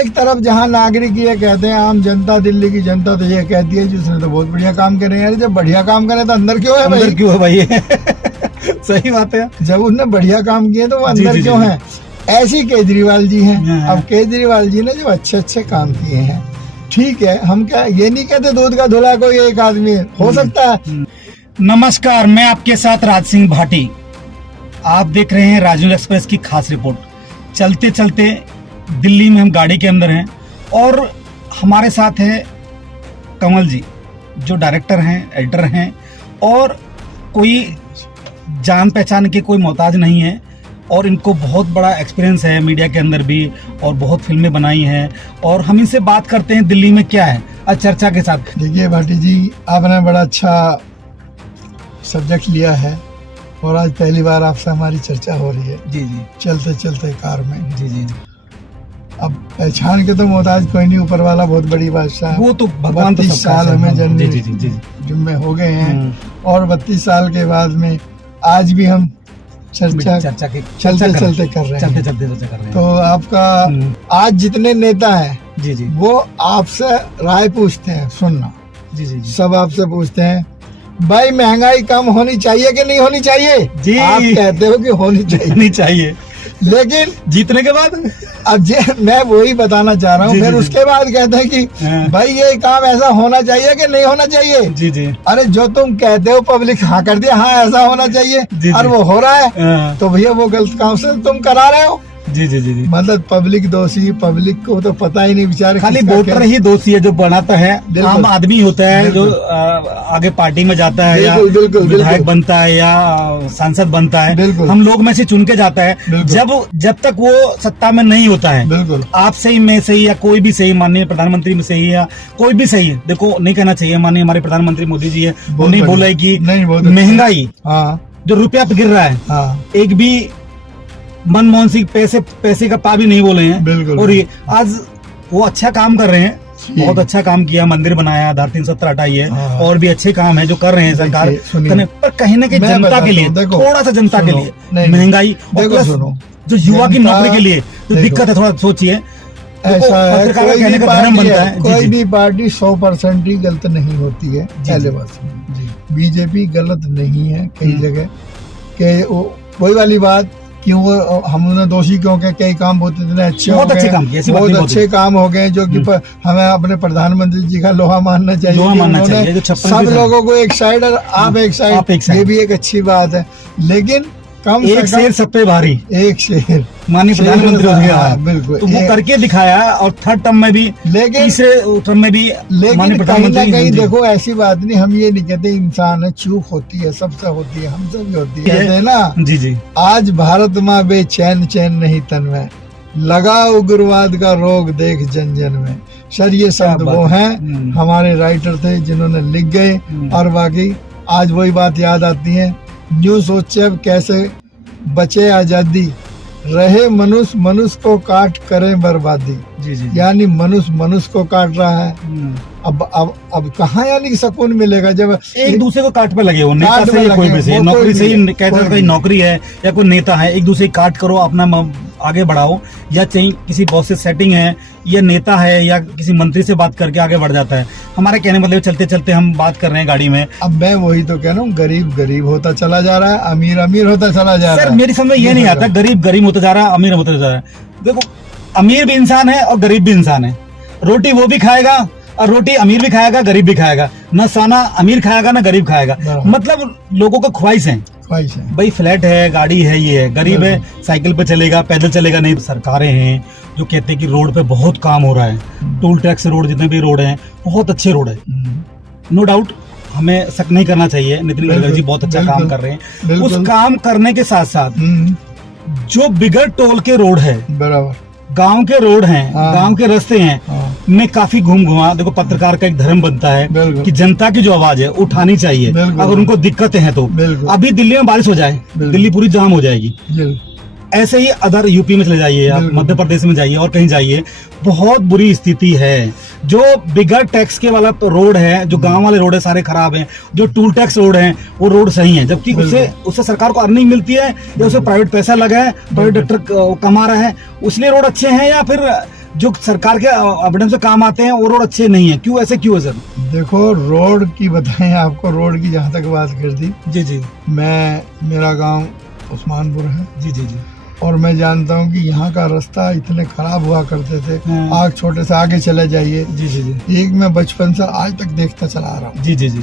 एक तरफ जहाँ नागरिक ये कहते हैं, आम जनता, दिल्ली की जनता तो ये कहती है जिसने तो बहुत बढ़िया काम करे हैं। जब बढ़िया काम करे तो अंदर क्यों है भाई? अंदर क्यों है भाई? सही बात है। जब उसने बढ़िया काम किए तो वो जी, अंदर जी, क्यों जी। है? ऐसी केजरीवाल जी हैं। हाँ। अब केजरीवाल जी ने जो अच्छे अच्छे काम किए हैं, ठीक है, हम क्या ये नहीं कहते दूध का धुला कोई एक आदमी है, हो सकता है। नमस्कार, मैं आपके साथ राज सिंह भाटी। आप देख रहे हैं राजनीति एक्सप्रेस की खास रिपोर्ट। चलते चलते दिल्ली में हम गाड़ी के अंदर हैं और हमारे साथ है कमल जी, जो डायरेक्टर हैं, एडिटर हैं और कोई जान पहचान के कोई मोहताज नहीं है और इनको बहुत बड़ा एक्सपीरियंस है मीडिया के अंदर भी और बहुत फिल्में बनाई हैं। और हम इनसे बात करते हैं दिल्ली में क्या है आज चर्चा के साथ। देखिए भाटी जी, आपने बड़ा अच्छा सब्जेक्ट लिया है और आज पहली बार आपसे हमारी चर्चा हो रही है जी जी चलते चलते कार में। जी जी। अब पहचान के तो मोहताज कोई नहीं, ऊपर वाला बहुत बड़ी बादशाह है। वो तो भगवान तो 32 सबका साल है। हमें जी जन्म जी जी जी। जुम्मे हो गए हैं और 32 साल के बाद में आज भी हम चर्चा चर्चा के चलते चलते कर रहे हैं। चलते चलते चर्चा कर रहे हैं। तो आपका आज जितने नेता हैं जी जी वो आपसे राय पूछते हैं, सुनना, जी जी जी। सब आपसे पूछते हैं भाई महंगाई कम होनी चाहिए कि नहीं होनी चाहिए? जी। आप कहते हो कि होनी चाहिए, नहीं चाहिए, लेकिन जीतने के बाद अब मैं वही बताना चाह रहा हूँ। जी, फिर जी, जी। उसके बाद कहते हैं कि हाँ। भाई ये काम ऐसा होना चाहिए कि नहीं होना चाहिए? जी जी अरे जो तुम कहते हो पब्लिक हाँ कर दिया, हाँ ऐसा होना चाहिए, जी, और जी। वो हो रहा है, हाँ। तो भैया वो गलत काम से तुम करा रहे हो। जी जी जी जी। मतलब पब्लिक दोषी, पब्लिक को तो पता ही नहीं बेचारे, खाली किसका वोटर क्या- ही दोषी है जो बनाता है। बिल्कुल। आम आदमी होता है जो बिल्कुल। आगे पार्टी में जाता है या बिल्कुल, बिल्कुल, विधायक बिल्कुल। बनता है या सांसद बनता है। बिल्कुल। हम लोग में से चुन के जाता है। बिल्कुल। जब तक वो सत्ता में नहीं होता है, बिल्कुल आप सही, मैं सही या कोई भी सही, माननीय प्रधानमंत्री में सही या कोई भी सही है, देखो नहीं कहना चाहिए, माननीय हमारे प्रधानमंत्री मोदी जी है, बहुत उन्हें बढ़िया। बोला है कि नहीं, बहुत अच्छा। महंगाई हाँ जो रुपया पे गिर रहा है, हाँ एक भी मनमोहन सिंह पैसे का पा भी नहीं बोले हैं। बिल्कुल। और ये आज वो अच्छा काम कर रहे हैं, बहुत अच्छा काम किया, मंदिर बनाया, आधार 370 हटाई है, हाँ। और भी अच्छे काम है जो कर रहे हैं सरकार। देखिए, सुनिए। पर कहीं ना कहीं मैं जनता बताता के लिए, हूँ, देखो, थोड़ा सा जनता के सुनो, लिए नहीं, महंगाई और देखो, प्लस सुनो, जो युवा की जनता- नौकरी के लिए जो देखो, दिक्कत है, थोड़ा सोचिए। ऐसा है, पत्रकार का कोई कहने भी का धर्म पार्टी बनता है, है। कोई जी, भी पार्टी 100% ही गलत नहीं होती है। पहले बात सुनो, जी बीजेपी गलत नहीं है कई जगह के, वही वाली बात क्यों हमने दोषी क्यों के कई काम बहुत इतने अच्छे बहुत हो अच्छे गए, काम किए, ऐसी बात बहुत नहीं, अच्छे काम हो गए जो कि हमें अपने प्रधानमंत्री जी का लोहा मानना चाहिए। लोहा कि मानना उन्होंने चाहिए, जो 56 सब भी लोगों को एक साइड और आप एक आप एक साइड, side। ये भी एक अच्छी बात है, लेकिन कम एक से शेर सब पे भारी, कम एक शेर माननीय शेर प्रधानमंत्री हो गया। हाँ, बिल्कुल। तो वो एक- करके दिखाया और थर्ड टर्म में भी, लेकिन तीसरे टर्म में भी लेकिन माननीय कहीं ना प्रधानमंत्री कहीं जी। देखो ऐसी बात नहीं, हम ये नहीं कहते इंसान है, चूक होती है, सबसे होती है, हमसे भी होती है, ये- कहते हैं ना, जी जी आज भारत माँ बेचैन चैन नहीं तन में, लगा उग्रवाद का रोग देख जन जन में। सर ये शब्द बात वो है। हैं, हमारे राइटर थे जिन्होंने लिख गए, और बाकी आज वही बात याद आती है, न्यू सोचे अब कैसे बचे आजादी, रहे मनुष्य मनुष्य को काट करें बर्बादी। जी जी। यानी मनुष्य मनुष्य को काट रहा है। अब कहाँ यानी सुकून मिलेगा जब एक दूसरे को काट पे लगे हो, नेता काट से पे या कोई लगे, भी से, वो नौकरी कोई से भी ही है, कहते कोई हैं, कोई भी। नौकरी है या कोई नेता है, एक दूसरे की काट करो, अपना आगे बढ़ाओ, या चाहे किसी बॉस से सेटिंग है या नेता है या किसी मंत्री से बात करके आगे बढ़ जाता है। हमारे कहने मतलब चलते चलते हम बात कर रहे हैं गाड़ी में। अब मैं वही तो कह रहा हूँ, गरीब गरीब होता चला जा रहा है, अमीर अमीर होता चला जा रहा सर है। मेरी समझ में ये नहीं आता, गरीब गरीब होता जा रहा है, अमीर होता जा रहा है। देखो, अमीर भी इंसान है और गरीब भी इंसान है। रोटी वो भी खाएगा और रोटी अमीर भी खाएगा, गरीब भी खाएगा, न साना अमीर खाएगा ना गरीब खाएगा। मतलब लोगों का ख्वाहिश है, ख्वाहिश है। भाई फ्लैट है, गाड़ी है, ये है, गरीब है साइकिल पे चलेगा, पैदल चलेगा नहीं। सरकारें हैं जो कहते हैं कि रोड पे बहुत काम हो रहा है, टोल टैक्स रोड, जितने भी रोड हैं बहुत अच्छे रोड है, नो डाउट, हमें शक नहीं करना चाहिए। नितिन गडकरी जी बहुत अच्छा काम कर रहे हैं। उस काम करने के साथ साथ जो बिगर टोल के रोड है, बराबर, गांव के रोड हैं, हाँ। गांव के रास्ते हैं, हाँ। मैं काफी घुमा। देखो, पत्रकार का एक धर्म बनता है बिल्कुल। कि जनता की जो आवाज है उठानी चाहिए, बिल्कुल। अगर उनको दिक्कतें हैं तो। बिल्कुल। अभी दिल्ली में बारिश हो जाए, बिल्कुल। दिल्ली पूरी जाम हो जाएगी। बिल्कुल। ऐसे ही अदर यूपी में चले जाइए, आप बिल्कुल। मध्य प्रदेश में जाइए और कहीं जाइए, बहुत बुरी स्थिति है। जो बिगर टैक्स के वाला रोड है, जो गांव वाले रोड है, सारे खराब हैं। जो टूल टैक्स रोड है वो रोड सही है, जबकि उससे सरकार को अर्निंग मिलती है या उसे प्राइवेट पैसा लगा है, प्राइवेट डॉक्टर कमा रहा है, इसलिए रोड अच्छे हैं, या फिर जो सरकार के अपडेम से काम आते हैं वो रोड अच्छे नहीं है, क्यों ऐसे क्यों है सर? देखो रोड की बताएं आपको, रोड की जहाँ तक बात कर दी, जी जी मेरा गांव उस्मानपुर है जी जी जी। और मैं जानता हूँ कि यहाँ का रास्ता इतने खराब हुआ करते थे, हाँ। आग छोटे से आगे चले जाइए। जी जी जी एक मैं बचपन से आज तक देखता चला आ रहा हूँ, जी जी जी।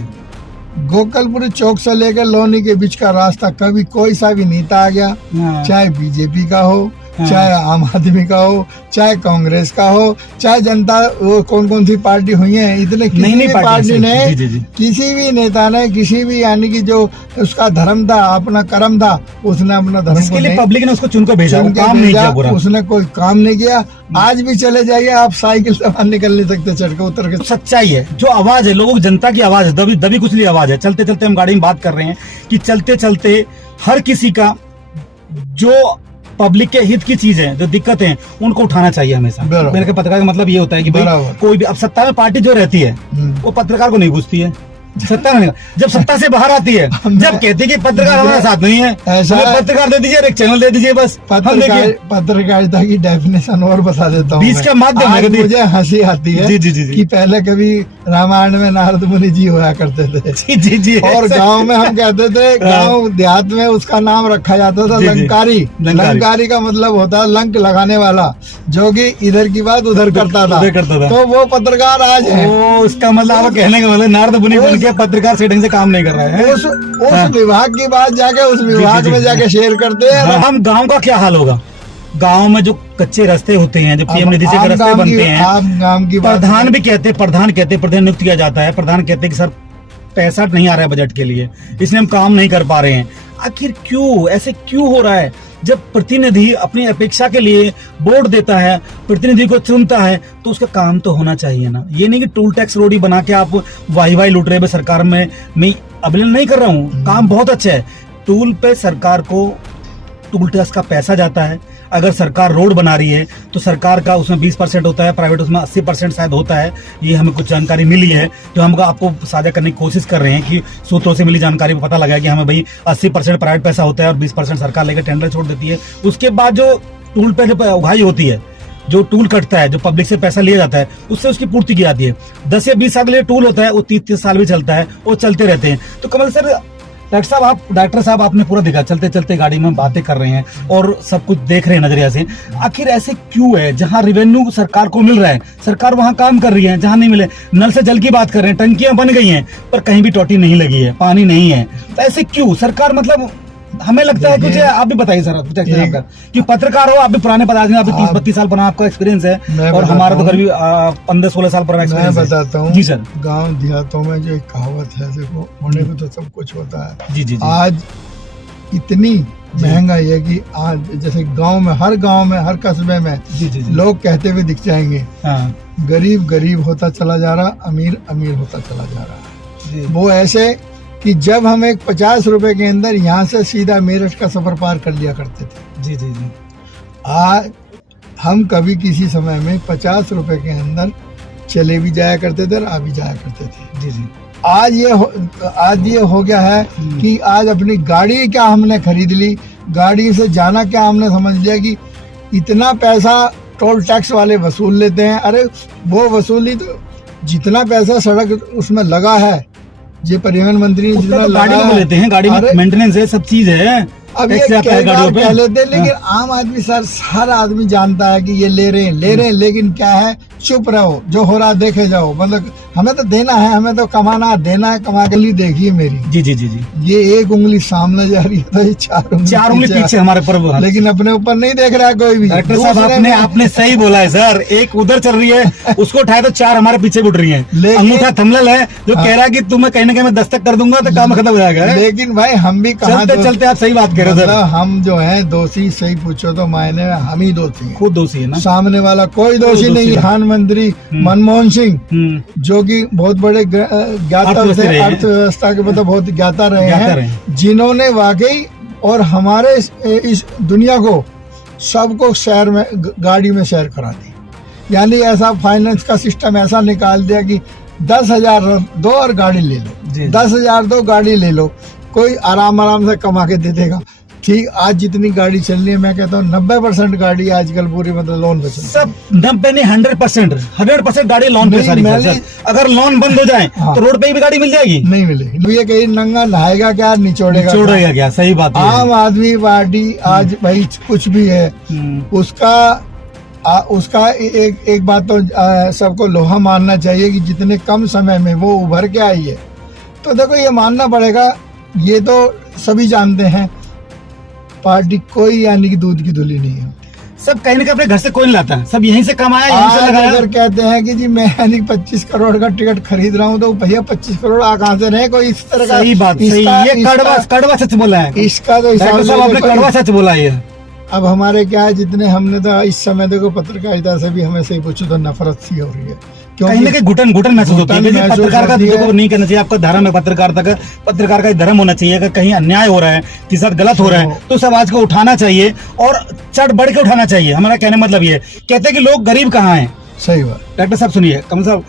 गोकलपुर चौक से लेकर लोनी के बीच का रास्ता कभी कोई सा भी नेता आ गया, हाँ। चाहे बीजेपी का हो, हाँ। चाहे आम आदमी का हो, चाहे कांग्रेस का हो, चाहे जनता, वो कौन सी पार्टी हुई है, इतने किसी भी पार्टी ने, जी जी जी। किसी भी नेता ने, किसी भी यानी कि जो उसका धर्म था, अपना कर्म था, उसने अपना धर्म जिसके को लिए नहीं पब्लिक ने उसको चुनकर भेजा, वो काम नहीं किया पूरा। उसने कोई काम नहीं किया। आज भी चले जाइए आप, साइकिल से बाहर निकल नहीं सकते चढ़ के उतर के। तो सच्चाई है, जो आवाज है लोगों की, जनता की आवाज है, दबी दबी कुचली आवाज है। चलते चलते हम गाड़ी में बात कर रहे हैं कि चलते चलते हर किसी का जो पब्लिक के हित की चीज है, जो दिक्कत है, उनको उठाना चाहिए हमेशा। मेरे के पत्रकार का मतलब ये होता है कि भाई कोई भी, अब सत्ता में पार्टी जो रहती है वो पत्रकार को नहीं पूछती है, सत्ता में जब सत्ता से बाहर आती है, जब कहती है कि पत्रकार हमारे साथ नहीं है, ऐसा पत्रकार दे दीजिए, एक चैनल दे दीजिए बस। पत्रकारिता की डेफिनेशन और बता देता हूँ, बीच का माध्यम है। मुझे हंसी आती है जी जी जी कि पहले कभी रामायण में नारद मुनि जी हुआ करते थे, जी जी जी, और गांव में हम कहते थे, गांव देहात में उसका नाम रखा जाता था लंकारी। लंकारी का मतलब होता है लंक लगाने वाला, जो कि इधर की बात उधर करता था। तो वो पत्रकार आज है। उसका मतलब कहने का मतलब नारद मुनि बन के पत्रकार सेटिंग से काम नहीं कर रहे हैं। उस विभाग की बात जाके उस विभाग में जाके शेयर करते हैं। हम गांव का क्या हाल होगा? गांव में जो कच्चे रास्ते होते हैं, जो पीएम निधि से रास्ते बनते हैं, प्रधान भी कहते हैं, प्रधान नियुक्त किया जाता है, प्रधान कहते हैं कि सर पैसा नहीं आ रहा है बजट के लिए, इसलिए हम काम नहीं कर पा रहे हैं। आखिर क्यों ऐसे क्यों हो रहा है? जब प्रतिनिधि अपनी अपेक्षा के लिए वोट देता है, प्रतिनिधि को चुनता है, तो उसका काम तो होना चाहिए ना। ये नहीं कि टूल टैक्स रोड ही बना के आप वाही लूट रहे हैं। सरकार में मैं अभिनंदन नहीं कर रहा हूँ, काम बहुत अच्छा है। टूल पे सरकार को टूल टैक्स का पैसा जाता है। अगर सरकार रोड बना रही है तो सरकार का उसमें 20% होता है, प्राइवेट उसमें 80% शायद होता है। ये हमें कुछ जानकारी मिली है, जो हम आपको साझा करने की कोशिश कर रहे हैं कि सूत्रों से मिली जानकारी में पता लगा है कि हमें भाई 80% प्राइवेट पैसा होता है और 20% सरकार लेकर टेंडर छोड़ देती है। उसके बाद जो टूल पे जो उगाही होती है, जो टूल कटता है, जो पब्लिक से पैसा लिया जाता है, उससे उसकी पूर्ति की जाती है। 10 या 20 साल के लिए टूल होता है, वो 30 साल भी चलता है, वो चलते रहते हैं। तो कमल सर, डॉक्टर साहब आपने पूरा देखा, चलते चलते गाड़ी में बातें कर रहे हैं और सब कुछ देख रहे हैं नजरिया से। आखिर ऐसे क्यों है? जहां रेवेन्यू सरकार को मिल रहा है, सरकार वहां काम कर रही है। जहां नहीं मिले, नल से जल की बात कर रहे हैं, टंकियां बन गई हैं, पर कहीं भी टोटी नहीं लगी है, पानी नहीं है। तो ऐसे क्यों? सरकार मतलब हमें लगता है कुछ, आप भी बताइए सर, कि पत्रकार हो, आप भी पुराने पदाधिकारी, आप भी 30-32 साल पुराना आपका एक्सपीरियंस है, और हमारा तो करीब 15-16 साल पुराना एक्सपीरियंस है। मैं बताता हूँ जी सर। गांव देहातों में जो एक कहावत है, देखो होने को तो सब कुछ होता है। जी जी जी। आज इतनी महंगाई है कि आज जैसे गांव में, हर कस्बे में जी जी जी। लोग कहते हुए दिख जाएंगे, गरीब गरीब होता चला जा रहा, अमीर अमीर होता चला जा रहा है। वो ऐसे कि जब हम एक 50 रुपए के अंदर यहाँ से सीधा मेरठ का सफर पार कर लिया करते थे। जी जी जी। आज हम कभी किसी समय में 50 रुपए के अंदर चले भी जाया करते थे और आ भी जाया करते थे। जी जी। आज ये हो गया है कि आज अपनी गाड़ी क्या हमने खरीद ली, गाड़ी से जाना क्या हमने समझ लिया कि इतना पैसा टोल टैक्स वाले वसूल लेते हैं। अरे वो वसूली तो जितना पैसा सड़क उसमें लगा है, ये परिवहन मंत्री ने जितना गाड़ी में लेते हैं, गाड़ी में मेंटेनेंस है, सब चीज है। अब ये कह लेते हैं, लेकिन आम आदमी सर, हर आदमी जानता है कि ये ले रहे हैं, लेकिन क्या है, चुप रहो, जो हो रहा देखे जाओ। मतलब हमें तो देना है, हमें तो कमाना, देना है, कमा के लिए। देखिए मेरी, जी जी जी जी, ये एक उंगली सामने जा रही है तो ये चार उंगली पीछे हमारे पर, लेकिन अपने ऊपर नहीं देख रहा है कोई भी। डॉक्टर साहब आपने सही बोला है सर, एक उधर चल रही है, उसको उठाए तो 4 हमारे पीछे उठ रही है। अंगूठा थंबनेल है जो कह रहा है कि तुम्हें कहीं ना कहीं मैं दस्तक कर दूंगा तो काम खत्म हो जाएगा। लेकिन भाई हम भी चलते चलते, आप सही बात कह रहे हो सर, हम जो है दोषी, सही पूछो तो मायने में हम ही दोषी हैं, खुद दोषी है ना, सामने वाला कोई दोषी नहीं। प्रधानमंत्री मनमोहन सिंह जो कि बहुत बड़े ज्ञाता थे, अर्थव्यवस्था के मतलब बहुत ज्ञाता रहे हैं, जिन्होंने वाकई और हमारे इस दुनिया को सबको शहर में, गाड़ी में शेयर करा दी। यानी ऐसा फाइनेंस का सिस्टम ऐसा निकाल दिया कि 10,000 दो और गाड़ी ले लो, 10,000 दो गाड़ी ले लो, कोई आराम से कमा के दे देगा। ठीक आज जितनी गाड़ी चल रही है, मैं कहता हूँ 90% गाड़ी आजकल पूरी मतलब लोन पे चल रही है। सब 90 नहीं 100% गाड़ी लोन पे नहीं, सारी मैंने- सर। अगर लोन बंद हो जाए हाँ। तो रोड पे भी गाड़ी मिल जाएगी। नहीं मिलेगी। ये कहीं नंगा नहाएगा क्या, निचोड़ेगा क्या? छोड़ेगा क्या, सही बात है। आम आदमी पार्टी आज भाई कुछ भी है उसका एक बात तो सबको लोहा मानना चाहिए कि जितने कम समय में वो उभर के आई है, तो देखो ये मानना पड़ेगा। ये तो सभी जानते हैं, पार्टी कोई यानी कि दूध की धुली नहीं है। सब कहीं ना कहीं अपने घर से कोई नहीं लाता, सब यहीं से कमाया, यहीं से आज लगाया। अगर कहते हैं कि जी मैं यानी 25 करोड़ का टिकट खरीद रहा हूँ, तो भैया 25 करोड़ आ कहाँ से रहे? कोई इस तरह का सही बात, सही, ये कड़वा सच बोला है। इसका तो हिसाब डॉक्टर साहब आपने ले लो। कड़वा सच बोला है। अब हमारे क्या है, जितने हमने तो इस समय देखो पत्रकारिता से भी हमें से पूछो तो नफरत सी हो रही है, कहीं ना कहीं घुटन महसूस होती है कि महसूस पत्रकार का होती है। देखो नहीं करना चाहिए। आपका धर्म है पत्रकारिता का, पत्रकार का धर्म होना चाहिए। अगर कहीं अन्याय हो रहा है, किसी साथ गलत हो रहा है, तो उस आवाज को उठाना चाहिए और चढ़ बढ़ के उठाना चाहिए। हमारा कहने मतलब ये कहते हैं कि लोग गरीब कहाँ हैं। सही बात, डॉक्टर साहब सुनिए, कम साहब,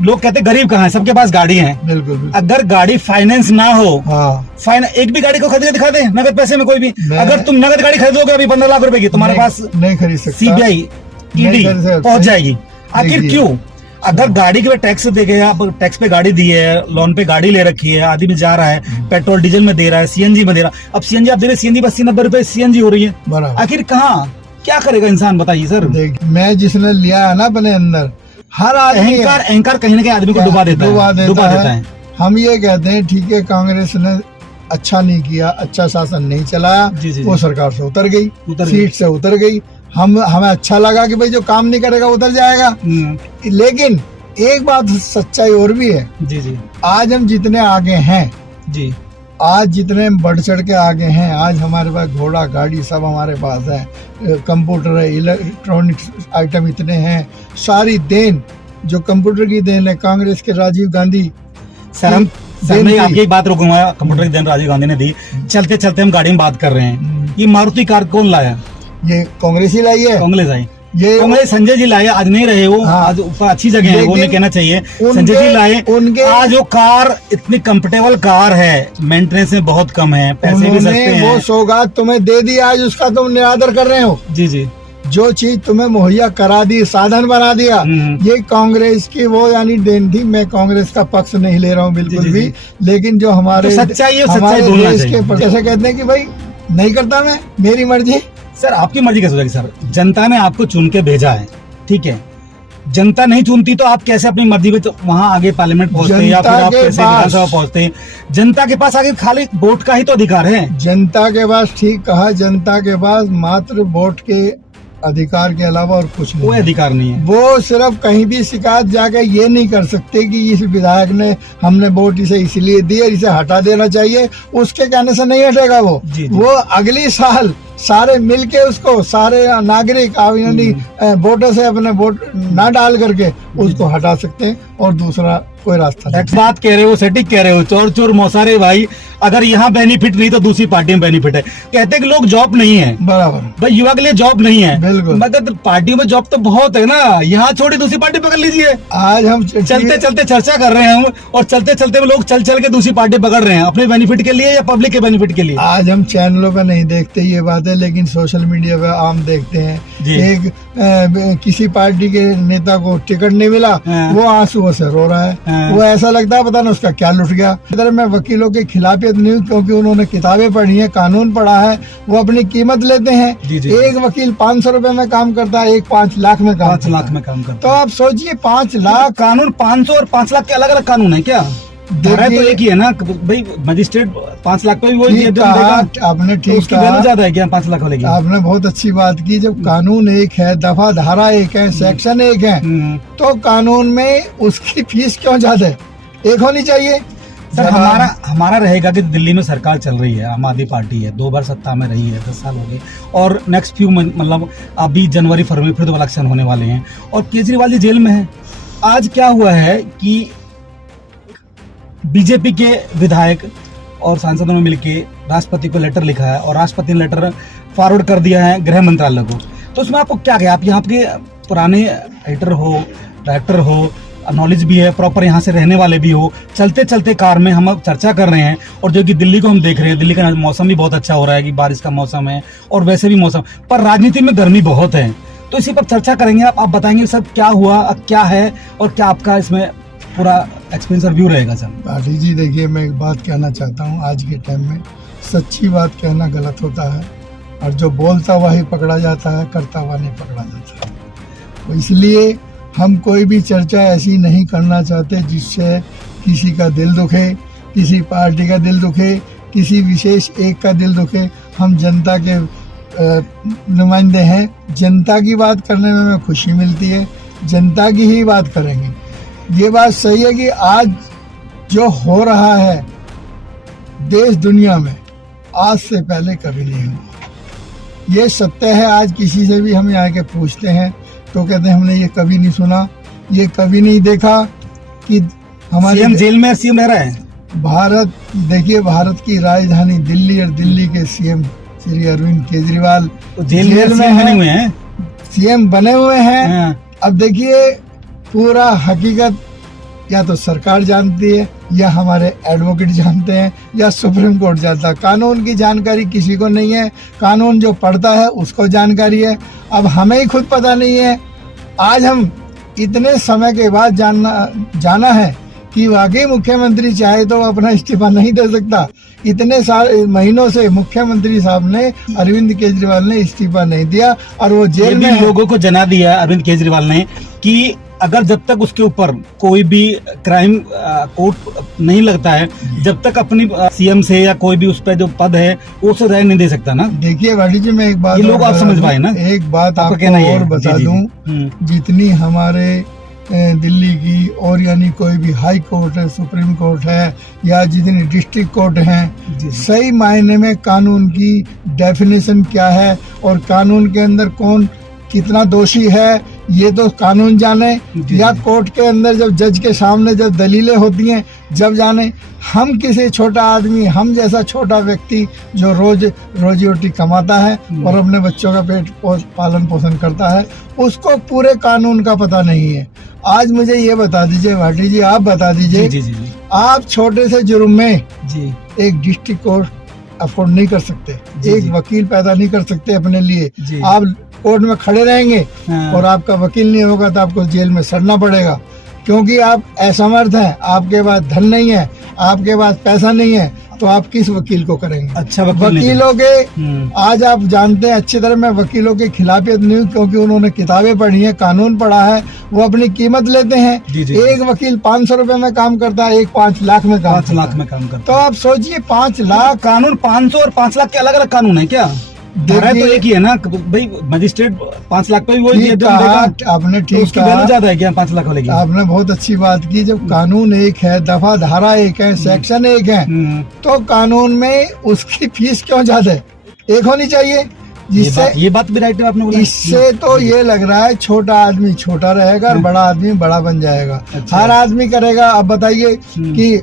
लोग कहते हैं गरीब कहाँ है, सबके पास गाड़ी है। बिल्कुल बिल्कुल। अगर गाड़ी फाइनेंस ना हो, हाँ, एक भी गाड़ी को खरीद के दिखा दे नगद पैसे में कोई भी। मैं- अगर तुम नगद गाड़ी खरीदोगे अभी 15 लाख रुपए की, तुम्हारे पास नहीं खरीद सकता। सीबीआई नहीं ईडी खरीद सकता। पहुंच जाएगी। आखिर देखिए। क्यों? अगर गाड़ी के पे टैक्स देगा, आप टैक्स पे गाड़ी दी है, लोन पे गाड़ी ले रखी है, आदमी जा रहा है, पेट्रोल डीजल में दे रहा है, सीएनजी में दे रहा है। अब सीएनजी आप दे रहे, सीएनजी 80-90 रुपए सीएनजी हो रही है। बराबर। आखिर कहाँ क्या करेगा इंसान, बताइए सर। देख, मैं जिसने लिया है ना अपने अंदर, हर आदमी अहंकार कहीं ना कहीं आदमी को डुबा देता है। हम ये कहते हैं ठीक है, कांग्रेस ने अच्छा नहीं किया, अच्छा शासन नहीं चलाया, जी, जी, वो जी। सरकार से उतर गई, उतर सीट गई। से उतर गई। हमें अच्छा लगा कि भाई जो काम नहीं करेगा उतर जाएगा। लेकिन एक बात सच्चाई और भी है, जी जी आज हम जितने आगे हैं, जी, आज जितने बढ़ चढ़ के आगे हैं, आज हमारे पास घोड़ा गाड़ी सब हमारे पास है, कंप्यूटर है, इलेक्ट्रॉनिक्स आइटम इतने हैं। सारी देन जो कंप्यूटर की देन है कांग्रेस के राजीव गांधी। सर हम देन मैं थी। आपकी एक बात रोकूंगा, कंप्यूटर की देन राजीव गांधी ने दी। चलते चलते हम गाड़ी में बात कर रहे हैं, ये मारुति कार कौन लाया? ये कांग्रेस ही लाई है। कांग्रेस आई, ये कांग्रेस संजय जी लाए, आज नहीं रहे वो। हाँ। आज ऊपर अच्छी जगह है, वो नहीं कहना चाहिए। संजय जी लाए, उनके आज वो कार इतनी कंफर्टेबल कार है, मेंटेनेंस में बहुत कम है, पैसे भी उन्होंने सस्ते वो हैं। सौगात तुम्हें दे दी, आज उसका तुम निरादर कर रहे हो। जी जी, जो चीज तुम्हें मुहैया करा दी, साधन बना दिया, ये कांग्रेस की वो यानी देन थी। मैं कांग्रेस का पक्ष नहीं ले रहा हूँ बिल्कुल जी, जी, भी, जी। लेकिन जो हमारे तो सच्चाई है, हमारे सच्चाई बोलना देश चाहिए। के प्रति ऐसे कहते हैं कि भाई नहीं करता, मैं मेरी मर्जी। सर आपकी मर्जी कैसे होगी सर? जनता ने आपको चुन के भेजा है, ठीक है। जनता नहीं चुनती तो आप कैसे अपनी मर्जी पे तो वहां आगे पार्लियामेंट पहुंचते या फिर आप कैसे विधानसभा पहुंचते? जनता के पास आगे खाली वोट का ही तो अधिकार है। जनता के पास, ठीक कहा, जनता के पास मात्र वोट के अधिकार के अलावा और कुछ नहीं कोई है। अधिकार नहीं है। वो सिर्फ कहीं भी शिकायत जाके ये नहीं कर सकते कि इस विधायक ने, हमने वोट इसे इसलिए दी है, इसे हटा देना चाहिए। उसके कहने से नहीं हटेगा वो। जी, जी। वो अगली साल सारे मिलके उसको, सारे नागरिक यानी वोटर से अपने वोट ना डाल करके उसको हटा सकते हैं और दूसरा कोई रास्ता नहीं। एक बात कह रहे हो, सटीक कह रहे हो, चोर चोर मौसारे भाई। अगर यहाँ बेनिफिट नहीं तो दूसरी पार्टी में बेनिफिट है। कहते हैं कि लोग जॉब नहीं है, बराबर, भाई युवा के लिए जॉब नहीं है। बिल्कुल। मतलब पार्टियों में जॉब तो बहुत है ना, यहाँ छोड़ी दूसरी पार्टी पकड़ लीजिए। आज हम चलते चलते चर्चा कर रहे हैं हम, और चलते चलते लोग चल चल के दूसरी पार्टी पकड़ रहे हैं, अपने बेनिफिट के लिए या पब्लिक के बेनिफिट के लिए। आज हम चैनलों पे नहीं देखते ये बात है, लेकिन सोशल मीडिया पे आम देखते हैं। जी। एक किसी पार्टी के नेता को टिकट नहीं मिला, हाँ। वो आंसुओं से रो रहा है। हाँ। वो ऐसा लगता है पता नहीं उसका क्या लुट गया। इधर मैं वकीलों के खिलाफियत नहीं हूँ, क्योंकि उन्होंने किताबें पढ़ी हैं, कानून पढ़ा है, वो अपनी कीमत लेते हैं। जी, जी। एक वकील 500 रुपए में काम करता है, एक 5 लाख में काम 5 लाख करता है। में काम तो करता है। आप सोचिए 5 लाख। कानून 500 और 5 लाख के अलग अलग कानून है क्या? धारा तो एक ही है ना भाई। मजिस्ट्रेट 5 लाख पे भी वही ठीक देगा, कहा आपने, तो ठीक उसकी वैल्यू कहा ज्यादा है क्या 5 लाख वाले की? आपने, बहुत अच्छी बात की। जब कानून एक है, दफा धारा एक है, सेक्शन एक है, तो कानून में उसकी फीस क्यों ज्यादा है? एक होनी चाहिए। सर हमारा रहेगा कि दिल्ली में सरकार चल रही है, आम आदमी पार्टी है, 2 बार सत्ता में रही है, 10 साल हो गए, और नेक्स्ट फ्यू मतलब अभी जनवरी फरवरी फिर तो इलेक्शन होने वाले हैं, और केजरीवाल जी जेल में है। आज क्या हुआ है कि बीजेपी के विधायक और सांसदों ने मिलके राष्ट्रपति को लेटर लिखा है, और राष्ट्रपति ने लेटर फॉरवर्ड कर दिया है गृह मंत्रालय को। तो उसमें आपको क्या कहे? आप यहाँ के पुराने राइटर हो, डायरेक्टर हो, नॉलेज भी है, प्रॉपर यहाँ से रहने वाले भी हो, चलते चलते कार में हम अब चर्चा कर रहे हैं। और जो कि दिल्ली को हम देख रहे हैं, दिल्ली का मौसम भी बहुत अच्छा हो रहा है कि बारिश का मौसम है और वैसे भी मौसम, पर राजनीति में गर्मी बहुत है, तो इसी पर चर्चा करेंगे। आप बताएंगे सर क्या हुआ, अब क्या है और क्या आपका इसमें पूरा एक्सपीरियंस और व्यू रहेगा सर। भाटी जी देखिए, मैं एक बात कहना चाहता हूँ, आज के टाइम में सच्ची बात कहना गलत होता है, और जो बोलता हुआ ही पकड़ा जाता है, करता हुआ नहीं पकड़ा जाता है। तो इसलिए हम कोई भी चर्चा ऐसी नहीं करना चाहते जिससे किसी का दिल दुखे, किसी पार्टी का दिल दुखे, किसी विशेष एक का दिल दुखे। हम जनता के नुमाइंदे हैं, जनता की बात करने में हमें खुशी मिलती है, जनता की ही बात करेंगे। ये बात सही है कि आज जो हो रहा है देश दुनिया में, आज से पहले कभी नहीं हुआ। ये सत्य है। आज किसी से भी हम यहाँ के पूछते हैं तो कहते हैं हमने ये कभी नहीं सुना, ये कभी नहीं देखा कि हमारे सीएम जेल में सीएम रह रहा है। भारत देखिए, भारत की राजधानी दिल्ली और दिल्ली के सीएम श्री अरविंद केजरीवाल तो जेल में बने हुए हैं, सीएम बने हुए हैं। हाँ। अब देखिए, पूरा हकीकत या तो सरकार जानती है, या हमारे एडवोकेट जानते हैं, या सुप्रीम कोर्ट जानता है। कानून की जानकारी किसी को नहीं है, कानून जो पढ़ता है उसको जानकारी है। अब हमें ही खुद पता नहीं है। आज हम इतने समय के बाद जाना है कि वाकई मुख्यमंत्री चाहे तो अपना इस्तीफा नहीं दे सकता। इतने सारे महीनों से मुख्यमंत्री साहब ने, अरविंद केजरीवाल ने इस्तीफा नहीं दिया, और वो जेल में लोगों को जना दिया अरविंद केजरीवाल ने कि अगर जब तक उसके ऊपर कोई भी क्राइम कोर्ट नहीं लगता है, जब तक अपनी सीएम से या कोई भी उस पर जो पद है वो से राय नहीं दे सकता ना। देखिए भाटी जी, मैं एक बात, ये लोग आप समझ पाए ना, एक बात आपको और बता दूं, जितनी हमारे दिल्ली की और यानी कोई भी हाई कोर्ट है, सुप्रीम कोर्ट है, या जितनी डिस्ट्रिक्ट कोर्ट हैं, सही मायने में कानून की डेफिनेशन क्या है और कानून के अंदर कौन कितना दोषी है, ये तो कानून जाने, या कोर्ट के अंदर जब जज के सामने जब दलीलें होती हैं जब जाने। हम किसी छोटा आदमी, हम जैसा छोटा व्यक्ति जो रोजी रोटी कमाता है और अपने बच्चों का पेट पालन पोषण करता है, उसको पूरे कानून का पता नहीं है। आज मुझे ये बता दीजिए भाटी जी, आप बता दीजिए, आप छोटे से जुर्म में एक डिस्ट्रिक्ट कोर्ट अफोर्ड नहीं कर सकते, एक वकील पैदा नहीं कर सकते अपने लिए। आप कोर्ट में खड़े रहेंगे और आपका वकील नहीं होगा तो आपको जेल में सड़ना पड़ेगा, क्योंकि आप असमर्थ हैं, आपके पास धन नहीं है, आपके पास पैसा नहीं है, तो आप किस वकील को करेंगे। अच्छा, वकीलों के आज आप जानते हैं अच्छी तरह, मैं वकीलों के खिलाफियत नहीं हूँ, क्योंकि उन्होंने किताबें पढ़ी है, कानून पढ़ा है, वो अपनी कीमत लेते हैं। एक वकील 500 रुपए में काम करता है, एक 5 लाख में काम करता है। तो आप सोचिए 5 लाख, कानून 500 और 5 लाख के अलग अलग कानून है क्या? धारा तो एक ही है ना भाई, मजिस्ट्रेट 5 लाख पे भी वही आपने ठीक कहा, ज्यादा है क्या 5 लाख वाले की? आपने बहुत अच्छी बात की। जब कानून एक है, दफा धारा एक है, सेक्शन एक है, तो कानून में उसकी फीस क्यों ज्यादा है? एक होनी चाहिए, जिससे ये बात भी राइट है आपने बोला। इससे तो ये लग रहा है छोटा आदमी छोटा रहेगा और बड़ा आदमी बड़ा बन जाएगा। हर आदमी करेगा। अब बताइए कि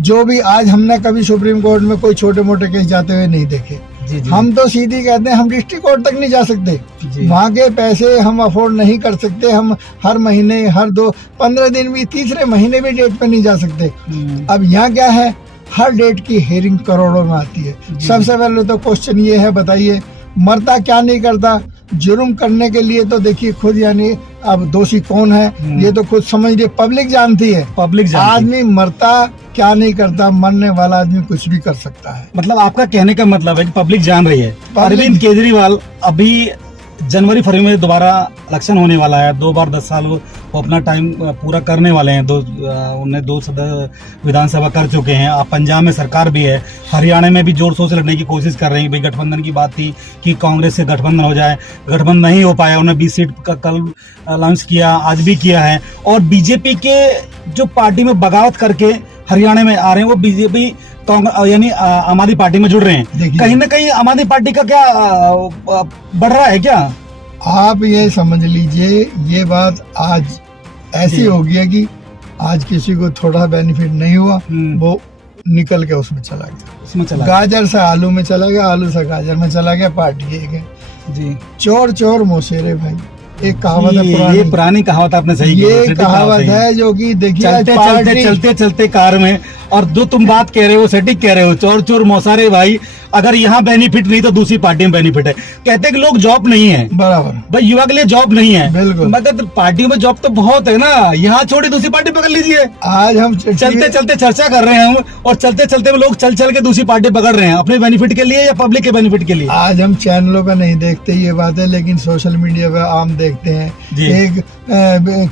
जो भी आज हमने कभी सुप्रीम कोर्ट में कोई छोटे मोटे केस जाते हुए नहीं देखे। हम तो सीधी कहते हैं हम डिस्ट्रिक्ट कोर्ट तक नहीं जा सकते, वहाँ के पैसे हम अफोर्ड नहीं कर सकते। हम हर महीने, हर 15 दिन भी, तीसरे महीने भी डेट पे नहीं जा सकते। अब यहाँ क्या है, हर डेट की हेयरिंग करोड़ों में आती है। सबसे पहले तो क्वेश्चन ये है, बताइए मरता क्या नहीं करता? जुर्म करने के लिए तो देखिए खुद, यानी अब दोषी कौन है ये तो खुद समझिए, पब्लिक जानती है। आदमी मरता क्या नहीं करता, मरने वाला आदमी कुछ भी कर सकता है। मतलब आपका कहने का मतलब है कि पब्लिक जान रही है। अरविंद केजरीवाल अभी जनवरी फरवरी में दोबारा इलेक्शन होने वाला है, 2 बार 10 साल वो अपना टाइम पूरा करने वाले हैं। उन्हें 2 विधानसभा कर चुके हैं। अब पंजाब में सरकार भी है, हरियाणा में भी जोर शोर से लड़ने की कोशिश कर रही है। भाई गठबंधन की बात थी कि कांग्रेस से गठबंधन हो जाए, गठबंधन नहीं हो पाया। उन्हें 20 सीट का कल अनाउंस किया, आज भी किया है। और बीजेपी के जो पार्टी में बगावत करके हरियाणा में आ रहे हैं, वो बीजेपी यानी आम आदमी पार्टी में जुड़ रहे हैं। कहीं ना कहीं आम आदमी पार्टी का क्या बढ़ रहा है क्या? आप ये समझ लीजिए, ये बात आज ऐसी हो गई है कि आज किसी को थोड़ा बेनिफिट नहीं हुआ, वो निकल के उसमें चला गया। गाजर से आलू में चला गया, आलू से गाजर में चला गया। पार्टी एक है जी, चोर चोर मोसेरे भाई। एक कहावत है ये पुरानी, पुरानी कहावत आपने सही की, ये सटीक कहावत है। है जो कि देखिए चलते आज चलते पार्टी- चलते चलते कार में, और जो तुम बात कह रहे हो सटीक कह रहे हो, चोर चोर मौसारे भाई, अगर यहाँ बेनिफिट नहीं तो दूसरी पार्टी में बेनिफिट है। कहते हैं कि लोग जॉब नहीं है, बराबर, भाई युवा के लिए जॉब नहीं है, बिल्कुल। मगर पार्टियों में जॉब तो बहुत है ना, यहाँ छोड़ी दूसरी पार्टी पकड़ लीजिए। आज हम चलते चलते चर्चा कर रहे हैं हम, और चलते चलते में लोग चल चल के दूसरी पार्टी पकड़ रहे हैं अपने बेनिफिट के लिए या पब्लिक के बेनिफिट के लिए। आज हम चैनलों पे नहीं देखते ये बातें, लेकिन सोशल मीडिया पे आम देखते हैं। जी। एक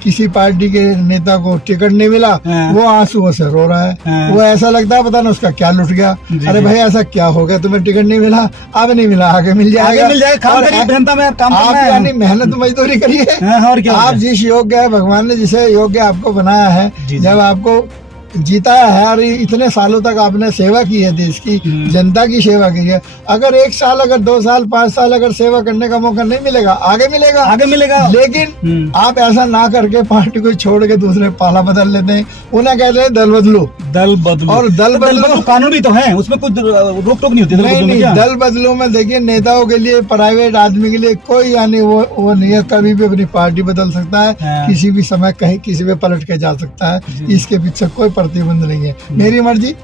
किसी पार्टी के नेता को टिकट नहीं मिला, हाँ। वो आंसुओं से रो रहा है, हाँ। वो ऐसा लगता है पता ना उसका क्या लुट गया। जी, अरे जी। भाई ऐसा क्या हो गया, तुम्हें टिकट नहीं मिला, अब नहीं मिला आगे मिल जाएगा, आगे मिल जाएगा, काम और करिए, जनता में काम आप करना है। यानी मेहनत मजदूरी करिए। हाँ, और क्या हो आप गया? जिस योग्य है, भगवान ने जिसे योग्य आपको बनाया है, जी, जी। जब आपको जीता है और इतने सालों तक आपने सेवा की है, देश की जनता की सेवा की है, अगर 1 साल, अगर 2 साल, 5 साल अगर सेवा करने का मौका नहीं मिलेगा, आगे मिलेगा, आगे मिलेगा। लेकिन आप ऐसा ना करके पार्टी को छोड़ के दूसरे पाला बदल लेते हैं, उन्हें कहते हैं दल बदलो। दल बदलो, और दल बदलो कानून भी तो है, उसमें कुछ रोक टोक नहीं होती। दल नहीं बदलो में नहीं, क्या? दल बदलो में देखिए नेताओं के लिए, प्राइवेट आदमी के लिए कोई यानी वो नहीं है, कभी भी अपनी पार्टी बदल सकता है, हाँ। किसी भी समय कहीं किसी पे पलट के जा सकता है, इसके पीछे कोई प्रतिबंध नहीं है, मेरी मर्जी।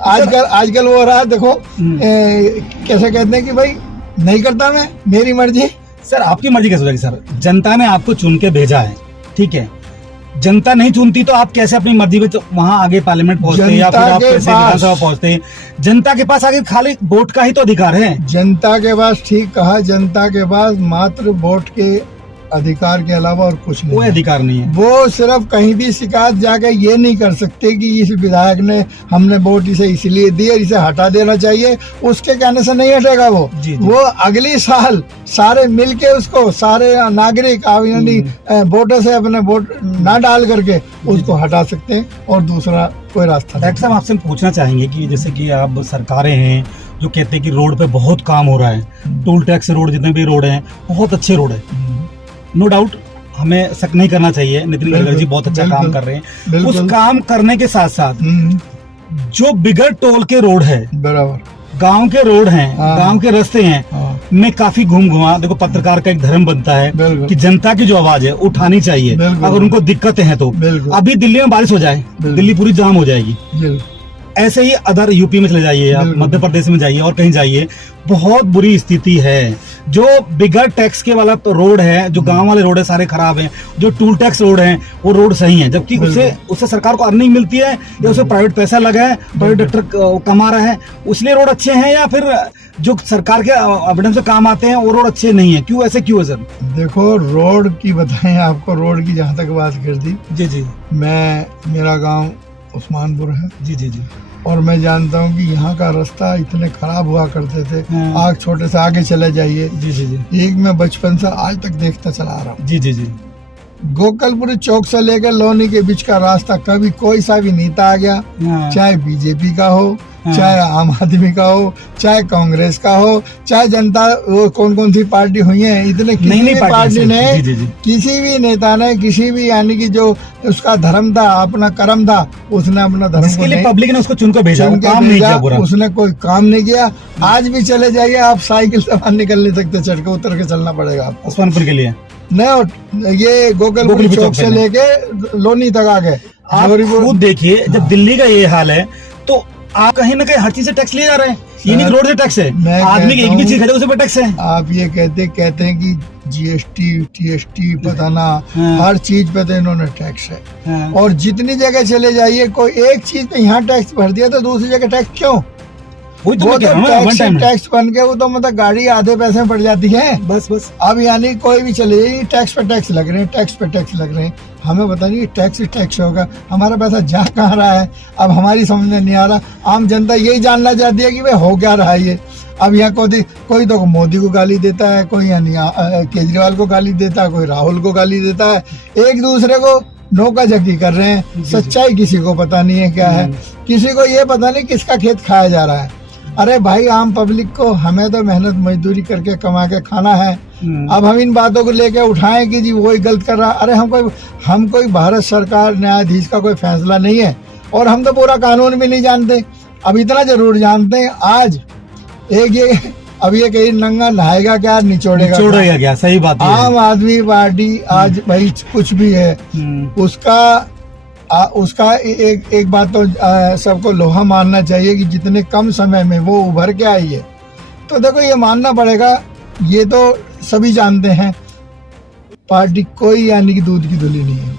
आजकल वो हो रहा है, देखो कैसे कहते हैं कि भाई नहीं करता मैं, मेरी मर्जी। सर आपकी मर्जी कैसे हो जाएगी सर? जनता ने आपको चुन के भेजा है, ठीक है, जनता नहीं चुनती तो आप कैसे अपनी मर्जी पे वहां आगे पार्लियामेंट पहुंचते हैं, या फिर आप कैसे विधानसभा पहुंचते हैं? जनता के पास आगे खाली वोट का ही तो अधिकार है। जनता के पास, ठीक कहा, जनता के पास मात्र वोट के अधिकार के अलावा और कुछ नहीं कोई है। अधिकार नहीं है। वो सिर्फ कहीं भी शिकायत जाके ये नहीं कर सकते कि इस विधायक ने, हमने वोट इसे इसलिए दिए, इसे हटा देना चाहिए, उसके कहने से नहीं हटेगा वो। जी, जी। वो अगली साल सारे मिलके उसको, सारे नागरिक यानी वोटर से अपने वोट ना डाल करके उसको हटा सकते हैं, और दूसरा कोई रास्ता नहीं। डॉक्टर साहब आपसे हम पूछना चाहेंगे कि जैसे कि आप सरकारें हैं जो कहते हैं कि रोड पे बहुत काम हो रहा है, टोल टैक्स रोड, जितने भी रोड हैं बहुत अच्छे रोड है, नो डाउट, हमें शक नहीं करना चाहिए, नितिन गडकरी जी बहुत अच्छा काम कर रहे हैं। बिल्कुल। उस काम करने के साथ साथ जो बिगर टोल के रोड है, बराबर, गांव के रोड हैं, हाँ। गांव के रास्ते हैं, हाँ। मैं काफी घूमा, देखो पत्रकार का एक धर्म बनता है बिल्कुल। कि जनता की जो आवाज है उठानी चाहिए, बिल्कुल। अगर उनको दिक्कतें हैं तो। बिल्कुल। अभी दिल्ली में बारिश हो जाए, बिल्कुल। दिल्ली पूरी जाम हो जाएगी, बिल्कुल। ऐसे ही अदर यूपी में चले जाइए, आप बिल्कुल। मध्य प्रदेश में जाइए और कहीं जाइए, बहुत बुरी स्थिति है। जो बिगर टैक्स के वाला रोड है, जो गांव वाले रोड है सारे खराब हैं, जो टूल टैक्स रोड है वो रोड सही है, जबकि उससे सरकार को अर्निंग मिलती है, या उसे प्राइवेट पैसा लगा है, प्राइवेट डॉक्टर कमा रहा है, उसलिए रोड अच्छे हैं, या फिर जो सरकार के अवेडम से काम आते हैं वो रोड अच्छे नहीं है? क्यों, ऐसे क्यों है सर? देखो रोड की बताएं आपको, रोड की जहाँ तक बात कर दी, जी जी मेरा गांव उस्मानपुर है, जी जी जी, और मैं जानता हूँ कि यहाँ का रास्ता इतने खराब हुआ करते थे, हाँ। आग छोटे से आगे चले जाइए, जी जी जी, एक मैं बचपन से आज तक देखता चला आ रहा हूँ, जी जी जी, गोकलपुरी चौक से लेकर लोनी के बीच का रास्ता, कभी कोई सा भी नेता आ गया, हाँ। चाहे बीजेपी का हो, हाँ। चाहे आम आदमी का हो, चाहे कांग्रेस का हो, चाहे जनता, वो कौन सी पार्टी हुई है, इतने किसी नई भी पार्टी ने, जी जी जी, किसी भी नेता ने, किसी भी यानी कि जो उसका धर्म था, अपना कर्म था, उसने अपना धर्म जिसके को लिए नहीं पब्लिक ने उसको चुन कर भेजा, वो चुन के काम नहीं भेजा, किया पूरा। उसने कोई काम नहीं किया। आज भी चले जाइए आप, साइकिल से बाहर निकल नहीं सकते, चढ़ के उतर के चलना पड़ेगा आपको। उस्मानपुर के लिए नहीं, ये गोकलपुरी चौक से लेके लोनी तक आ गए। आप खुद देखिए, जब दिल्ली का ये हाल है तो आप कहीं ना कहीं हर चीज से टैक्स ले जा रहे हैं, ये नहीं रोड से टैक्स है, आदमी की एक भी चीज खरीदे उस पर टैक्स है। आप ये कहते हैं कि जीएसटी, टीएसटी, पता ना, हाँ। हर चीज पे तो इन्होंने टैक्स है, हाँ। और जितनी जगह चले जाइए, कोई एक चीज पे यहाँ टैक्स भर दिया तो दूसरी जगह टैक्स क्यों? वही तो वो मैं कह तो रहा हूँ ना, one time है। टैक्स बन के वो तो मतलब गाड़ी आधे पैसे में पड़ जाती है। बस बस, अब यानी कोई भी चले जाइए, टैक्स पे टैक्स लग रहे हैं, टैक्स पे टैक्स लग रहे हैं, हमें पता नहीं टैक्स होगा, हमारा पैसा जा कहाँ रहा है, अब हमारी समझ में नहीं आ रहा। आम जनता यही जानना चाहती है कि भाई हो क्या रहा है ये। अब यहाँ कोई तो मोदी को गाली देता है, कोई यानी केजरीवाल को गाली देता है, कोई राहुल को गाली देता है, एक दूसरे को नोकाझकी कर रहे हैं। सच्चाई किसी को पता नहीं है क्या है, किसी को ये पता नहीं किसका खेत खाया जा रहा है। अरे भाई, आम पब्लिक को, हमें तो मेहनत मजदूरी करके कमा के खाना है। अब हम इन बातों को लेके उठाएं कि जी वही गलत कर रहा। अरे हम कोई भारत सरकार न्यायाधीश का कोई फैसला नहीं है, और हम तो पूरा कानून भी नहीं जानते। अब इतना जरूर जानते हैं, आज एक ये अब ये कहीं नंगा नहाएगा क्या, निचोड़ेगा छोड़ेगा क्या, सही बात है। आम आदमी पार्टी आज भाई कुछ भी है उसका एक बात तो सबको लोहा मानना चाहिए कि जितने कम समय में वो उभर के आई है। तो देखो ये मानना पड़ेगा, ये तो सभी जानते हैं पार्टी कोई यानी कि दूध की धुली नहीं है।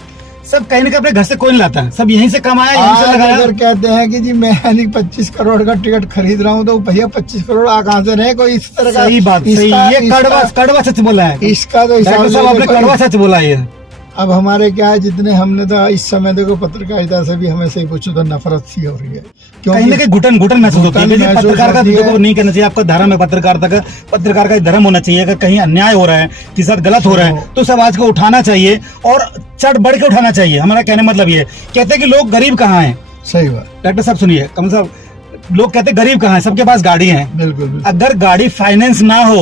सब कहीं ना कहीं अपने घर से कोई नहीं लाता, सब यहीं से कमाया, यहीं से लगाया। अगर कहते हैं कि जी मैं यानी 25 करोड़ का टिकट खरीद रहा हूँ, तो भैया 25 करोड़ कहाँ से रहे, कोई इस तरह का। सही बात, सही, ये कड़वा सच बोला है, इसका तो आपने कड़वा सच बोला है। अब हमारे क्या है, जितने हमने तो इस समय देखो पत्रकारिता से भी हमें सही पूछो तो नफरत सी हो रही है, कहीं ना कहीं घुटन महसूस होती है। पत्रकार का देखो नहीं करना चाहिए, आपका धर्म है पत्रकार का धर्म होना चाहिए। अगर कहीं अन्याय हो रहा है, किसी साथ गलत हो रहा है, तो सब आवाज को उठाना चाहिए और चढ़ बढ़ के उठाना चाहिए। हमारा कहने मतलब ये कहते हैं कि लोग गरीब कहाँ हैं। सही बात डॉक्टर साहब सुनिए, कम साहब, लोग कहते हैं गरीब कहाँ है, सबके पास गाड़ी है। बिल्कुल। अगर गाड़ी फाइनेंस ना हो,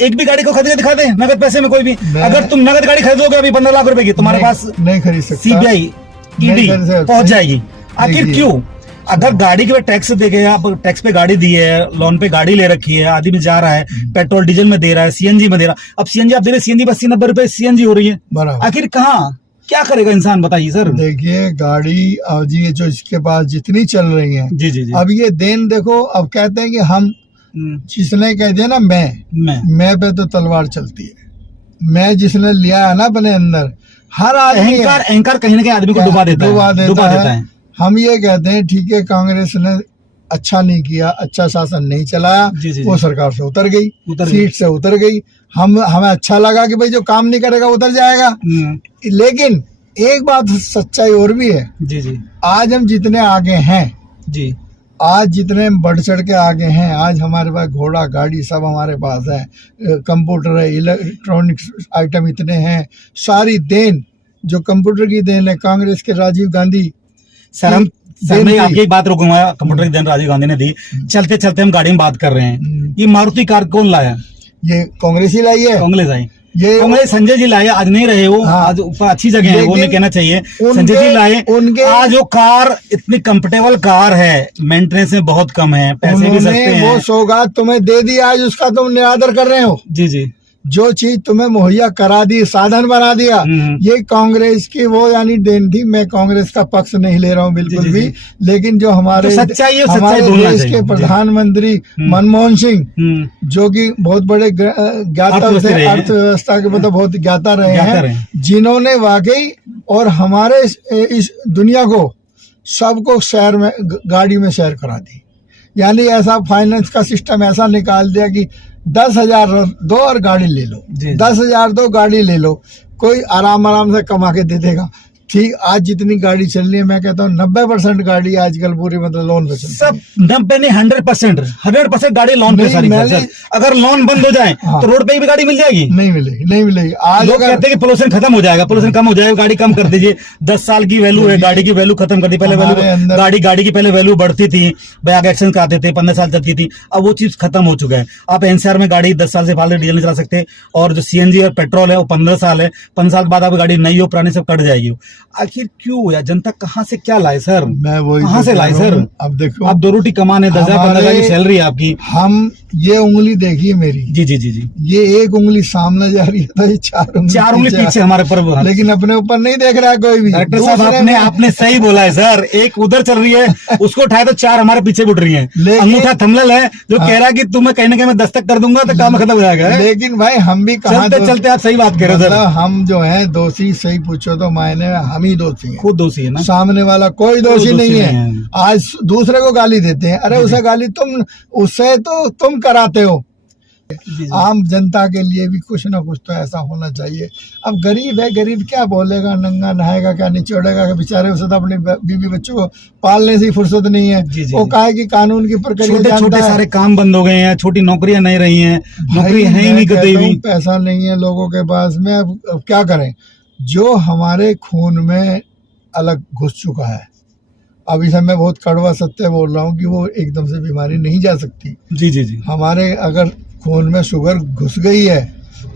एक भी गाड़ी को खरीद के दिखा दे नगद पैसे में, कोई भी। अगर तुम नगद गाड़ी खरीदोगे अभी 15 लाख रुपए की, तुम्हारे पास नहीं खरीद सकते, सीबीआई ईडी पहुंच जाएगी। आखिर क्यों? अगर गाड़ी के टैक्स देके, आप टैक्स पे गाड़ी दी है, लोन पे गाड़ी ले रखी है, आदमी जा रहा है, पेट्रोल डीजल में दे रहा है, सीएनजी में दे रहा है। अब सीएनजी आप दे रहे, सीएनजी 80-90 रुपए सीएनजी हो रही है। आखिर कहाँ क्या करेगा इंसान, बताइए सर। देखिए गाड़ी अब जी जो इसके पास जितनी चल रही है, जी। अब ये देन देखो, अब कहते हैं कि हम, जिसने कह दिया ना मैं पे तो तलवार चलती है। मैं जिसने लिया है ना अपने अंदर, हर आदमी अहंकार कहीं ना कहीं आदमी को डुबा देता है। हम ये कहते हैं ठीक है, कांग्रेस ने अच्छा नहीं किया, अच्छा शासन नहीं चलाया, वो सरकार से उतर गई, सीट से उतर गई। हमें अच्छा लगा कि भाई जो काम नहीं करेगा उतर जाएगा। लेकिन एक बात सच्चाई और भी है, जी। आज हम जितने आगे हैं, जी, आज जितने बढ़ चढ़ के आगे हैं, आज हमारे पास घोड़ा गाड़ी सब हमारे पास है, कंप्यूटर है, इलेक्ट्रॉनिक्स आइटम इतने हैं, सारी देन जो कंप्यूटर की देन है कांग्रेस के राजीव गांधी। सर मैं आपकी एक बात रोकूंगा, कंप्यूटर की देन राजीव गांधी ने दी। चलते चलते हम गाड़ी में बात कर रहे हैं, ये मारुति कार कौन लाया? ये कांग्रेस ही लाई है, कांग्रेस आई। ये कांग्रेस संजय जी लाए, आज नहीं रहे वो। आज ऊपर अच्छी जगह है, वो नहीं कहना चाहिए। संजय जी लाए, आज वो कार इतनी कंफर्टेबल कार है, मेंटेनेंस में बहुत कम है, पैसे भी सस्ते हैं। वो सौगात तुम्हें दे दी, आज उसका तुम निरादर कर रहे हो। जी। जो चीज तुम्हें मुहैया करा दी, साधन बना दिया, ये कांग्रेस की वो यानी देन थी। मैं कांग्रेस का पक्ष नहीं ले रहा हूँ बिल्कुल भी, लेकिन जो हमारे देश के प्रधानमंत्री मनमोहन सिंह, जो कि बहुत बड़े ज्ञाता थे, अर्थव्यवस्था के मतलब बहुत ज्ञाता रहे हैं, जिन्होंने वाकई और हमारे इस दुनिया को सबको शहर में गाड़ी में शेयर करा दी। यानी ऐसा फाइनेंस का सिस्टम ऐसा निकाल दिया कि 10,000 दो और गाड़ी ले लो, 10,000 दो गाड़ी ले लो, कोई आराम से कमा के दे देगा। ठीक, आज जितनी गाड़ी चल रही है, मैं कहता हूँ 90% गाड़ी आजकल पूरी मतलब लोन पे चलती है। सब 90 नहीं 100% गाड़ी लोन पे सारी है। अगर लोन बंद हो जाए तो रोड पे भी गाड़ी मिल जाएगी? नहीं मिलेगी। आज लोग कहते हैं कि पोल्यूशन खत्म हो जाएगा, पोल्यूशन कम हो जाएगा, गाड़ी कम कर दीजिए। 10 साल की वैल्यू है, गाड़ी की वैल्यू खत्म कर दी। पहले वैल्यू गाड़ी की पहले वैल्यू बढ़ती थी, बैग एक्शन कराते थे, 15 साल चलती थी। अब वो चीज खत्म हो चुका है। आप एनसीआर में गाड़ी 10 साल से फालतू डीजल नहीं चला सकते, और जो सीएनजी और पेट्रोल है वो 15 साल है। 15 साल के बाद आप गाड़ी नई हो पुरानी सब कट जाएगी। आखिर क्यों या जनता कहाँ से क्या लाए सर? मैं वही कहाँ से लाए सर? अब देखो, आप 2 रोटी कमाने 10,000-15,000 की सैलरी है आपकी। हम ये उंगली देखिए मेरी, जी, ये एक उंगली सामने जा रही है, तो ये 4 उंगली पीछे हमारे पर, लेकिन अपने ऊपर नहीं देख रहा है कोई भी। डॉक्टर साहब आपने सही बोला है सर, एक उधर चल रही है, उसको उठाए तो 4 हमारे पीछे उठ रही है। अंगूठा थंबनेल है जो कह रहा है कि तुम्हें कहीं ना कहीं मैं दस्तक कर दूंगा तो काम खत्म हो जाएगा। लेकिन भाई हम भी चलते आप सही बात कह रहे हो। हम जो है दोषी, सही पूछो तो मायने हम ही दोषी हैं, खुद दोषी है ना, सामने वाला कोई दोषी नहीं है। आज दूसरे को गाली देते हैं, अरे उसे गाली उससे तो तुम कराते हो। आम जनता के लिए भी कुछ ना कुछ तो ऐसा होना चाहिए। अब गरीब है, गरीब क्या बोलेगा, नंगा नहाएगा क्या, निचोड़ेगा, बेचारे उसे तो अपने बीवी बच्चों को पालने से फुर्सत नहीं है। वो कहे कि कानून की प्रक्रिया, छोटे सारे काम बंद हो गए हैं, छोटी नौकरियां नहीं रही हैं, नौकरी है ही नहीं कहीं भी, पैसा नहीं है लोगों के पास में। अब क्या करें, जो हमारे खून में अलग घुस चुका है। अब इसे मैं बहुत कड़वा सत्य बोल रहा हूँ कि वो एकदम से बीमारी नहीं जा सकती। जी। हमारे अगर खून में शुगर घुस गई है,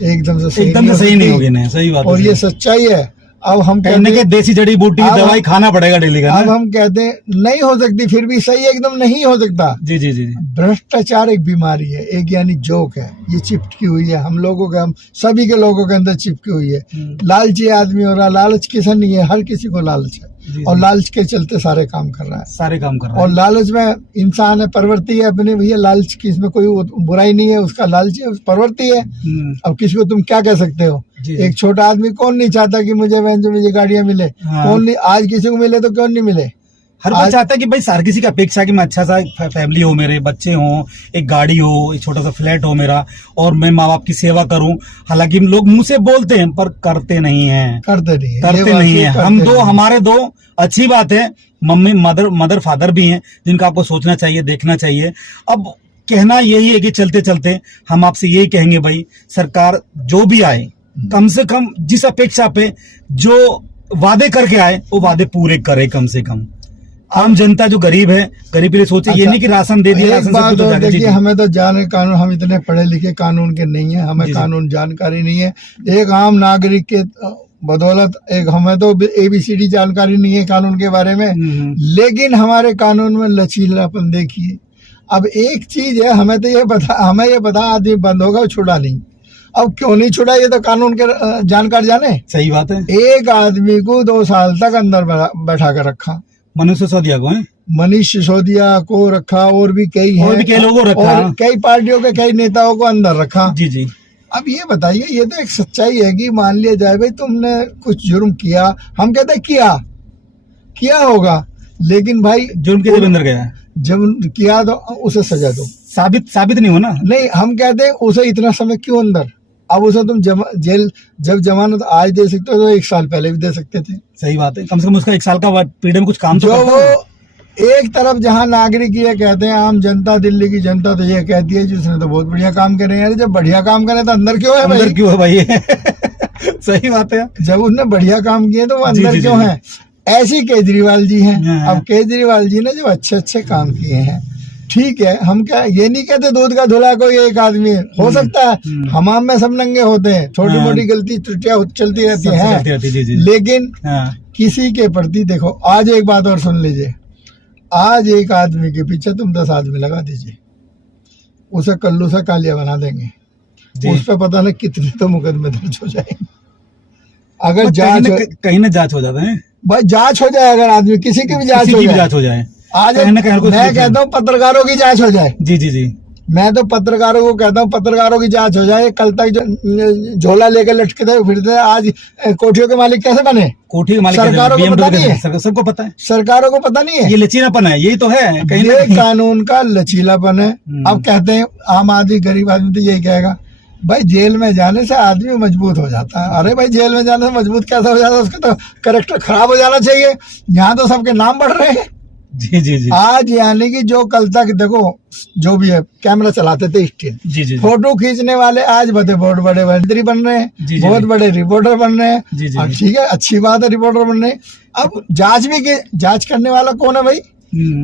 एकदम से सही नहीं होगी ना, सही बात। और ये सच्चाई है। अब हम कहने कहते के हैं, देसी जड़ी बूटी अब- दवाई खाना पड़ेगा डेली का अब ना? हम कहते हैं नहीं हो सकती, फिर भी सही एकदम नहीं हो सकता। जी जी जी जी। भ्रष्टाचार एक बीमारी है, एक यानी जोक है, ये चिपकी हुई है हम लोगों के, हम सभी के लोगों के अंदर चिपकी हुई है। लालची आदमी हो रहा, लालच किसे नहीं है, हर किसी को लालच है, जी, और जी। लालच के चलते सारे काम कर रहा है। सारे काम कर रहा और है। लालच में इंसान है, प्रवृत्ति है अपनी, भैया लालच की इसमें कोई बुराई नहीं है, उसका लालच है, प्रवृत्ति है। अब किसी को तुम क्या कह सकते हो? जी। एक छोटा आदमी कौन नहीं चाहता कि मुझे मुझे गाड़ियां मिले? हाँ। कौन नहीं, आज किसी को मिले तो कौन नहीं मिले? हर कोई आज- चाहता है कि भाई हर किसी की अपेक्षा है कि मैं अच्छा सा फैमिली हो, मेरे बच्चे हों, एक गाड़ी हो, एक छोटा सा फ्लैट हो मेरा, और मैं माँ बाप की सेवा करूं। हालांकि लोग मुंह से बोलते हैं पर करते नहीं हैं, करते नहीं है, ये करते बात नहीं ये है। करते हम दो, नहीं है। हमारे दो अच्छी बात है, मम्मी मदर फादर भी हैं जिनका आपको सोचना चाहिए, देखना चाहिए। अब कहना यही है कि चलते चलते हम आपसे यही कहेंगे भाई, सरकार जो भी आए कम से कम जिस अपेक्षा पे जो वादे करके आए वो वादे पूरे करे कम से कम। आम जनता जो गरीब है, गरीब के लिए सोचे, ये अच्छा, नहीं कि राशन दे दिया, एक राशन से बात कुछ हो और जाएगा। जी, देखिए, जी। हमें तो जाने कानून, हम इतने पढ़े लिखे कानून के नहीं है, हमें जी, जी। कानून जानकारी नहीं है। एक आम नागरिक के बदौलत एक हमें तो ABCD जानकारी नहीं है कानून के बारे में, लेकिन हमारे कानून में लचीलापन देखिए। अब एक चीज है, हमें ये पता आदमी बंद होगा, वो छुड़ा नहीं। अब क्यों नहीं छुड़ा, ये तो कानून के जानकार जाने। सही बात है। एक आदमी को 2 साल तक अंदर बैठा कर रखा, मनुष्य सिसोदिया को है, मनीष सिसोदिया को रखा, और भी कई हैं, और भी कई लोगों को रखा। और कई पार्टियों के कई नेताओं को अंदर रखा। जी जी। अब ये बताइए, ये तो एक सच्चाई है कि मान लिया जाए भाई तुमने कुछ जुर्म किया, हम कहते हैं किया होगा, लेकिन भाई जुर्म के लिए अंदर गया है, जब किया तो उसे सजा दो। साबित नहीं हो ना। नहीं, हम कहते हैं उसे इतना समय क्यों अंदर? अब उसे तुम जेल जब जमानत आज दे सकते हो तो 1 साल पहले भी दे सकते थे। सही बात है, कम से कम उसका 1 साल का पीरियड में कुछ काम तो जो करता वो है। एक तरफ जहां नागरिक ये कहते हैं, आम जनता, दिल्ली की जनता तो ये कहती है जिसने तो बहुत बढ़िया काम करे हैं। जब बढ़िया काम करे तो अंदर क्यों है अंदर भाई? क्यों है भाई? सही बात है। जब उसने बढ़िया काम किए तो वो जी, अंदर जी, क्यों जी। है? ऐसी केजरीवाल जी हैं। हाँ। अब केजरीवाल जी ने जो अच्छे अच्छे काम किए हैं, ठीक है, हम क्या ये नहीं कहते दूध का धुला कोई एक आदमी है, हो सकता है हमाम में सब नंगे होते हैं, छोटी हाँ। मोटी गलती त्रुटियां चलती रहती सबसे हैं, गलती रहती है, जी, जी। लेकिन हाँ। किसी के प्रति देखो, आज एक बात और सुन लीजिए, आज एक आदमी के पीछे तुम 10 आदमी लगा दीजिए, उसे कल्लू से कालिया बना देंगे, जी। उस पर पता नहीं कितने तो मुकदमे दर्ज हो जाएंगे। अगर पर जांच कहीं ना जांच हो जाता है, भाई जांच हो जाए, अगर आदमी किसी की भी जांच किसी हो की भी जाए, जांच हो जाए, आज कहीं ना कहीं हर कोई मैं सोच रहा है। कहता हूँ पत्रकारों की जांच हो जाए। जी जी जी। मैं तो पत्रकारों को कहता हूँ पत्रकारों की जांच हो जाए। कल तक जो झोला लेकर लटके थे फिरते, आज कोठियों के मालिक कैसे बने? कोठी के मालिक सरकारों को पता नहीं है। सबको पता है, सरकारों को पता नहीं है। ये लचीलापन है, यही तो है कहीं ना ये कहीं। कानून का लचीलापन है। अब कहते हैं आम आदमी, गरीब आदमी तो यही कहेगा भाई जेल में जाने से आदमी मजबूत हो जाता है। अरे भाई जेल में जाने से मजबूत कैसे हो जाता है? उसका तो कैरेक्टर खराब हो जाना चाहिए। यहाँ तो सबके नाम बढ़ रहे हैं। जी जी जी। आज यानी कि जो कल तक देखो जो भी है कैमरा चलाते थे स्टिल, जी जी। फोटो खींचने वाले आज बहुत बड़े मंत्री बन रहे हैं, जी, जी। बहुत बड़े रिपोर्टर बन रहे हैं। जी, जी, और जी। ठीक है, अच्छी बात है, रिपोर्टर बन रहे हैं। अब जांच करने वाला कौन है भाई?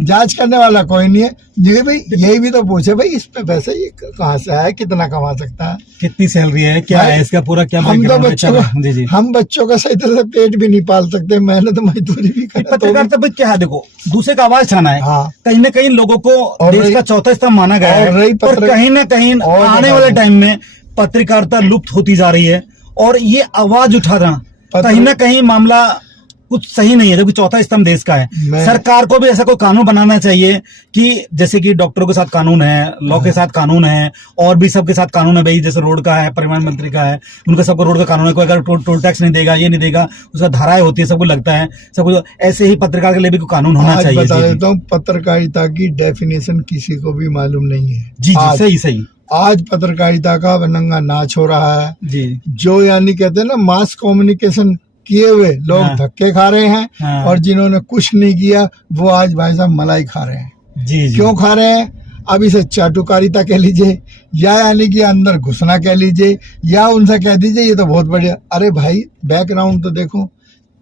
जांच करने वाला कोई नहीं है। ये भाई यही भी तो पूछे भाई, इस पे पैसे ये कहाँ से आया, कितना कमा सकता है, कितनी सैलरी है, क्या भाई, है इसका पूरा, क्या हम तो background है, बच्चों चलो। का जी जी। हम बच्चों का सही तरह से पेट भी नहीं पाल सकते, मेहनत मजदूरी भी करते तो भी- पत्रकारिता भाई क्या है, देखो दूसरे का आवाज उठाना है। हाँ। कहीं ना कहीं लोगों को और देश रही- का चौथा स्तंभ माना गया और रही है, पर कहीं ना कहीं और आने वाले टाइम में पत्रकारिता लुप्त होती जा रही है, और ये आवाज उठाना कहीं ना कहीं मामला कुछ सही नहीं है, जबकि चौथा स्तंभ देश का है। सरकार को भी ऐसा कोई कानून बनाना चाहिए कि जैसे कि डॉक्टरों के साथ कानून है, लॉ के साथ कानून है, और भी सबके साथ कानून है भाई, जैसे रोड का है, परिवहन मंत्री का है, उनका सबको रोड का कानून है। कोई अगर टोल टैक्स नहीं देगा, ये नहीं देगा, उसका धाराएं होती है, सबको लगता है, सबको ऐसे ही पत्रकार के लिए भी कोई कानून होना आज चाहिए। बता जी, जी। देता हूँ, पत्रकारिता की डेफिनेशन किसी को भी मालूम नहीं है। जी जी, आज- सही सही। आज पत्रकारिता का नंगा नाच हो रहा है। जी। जो यानी कहते हैं ना, मास कम्युनिकेशन किए हुए लोग हाँ। धक्के खा रहे हैं, हाँ। और जिन्होंने कुछ नहीं किया वो आज भाई साहब मलाई खा रहे हैं। जी जी। क्यों खा रहे हैं? अब इसे चाटुकारिता कह लीजिए, या यानी कि अंदर घुसना कह लीजिए, या उनसे कह दीजिए ये तो बहुत बढ़िया। अरे भाई बैकग्राउंड तो देखो।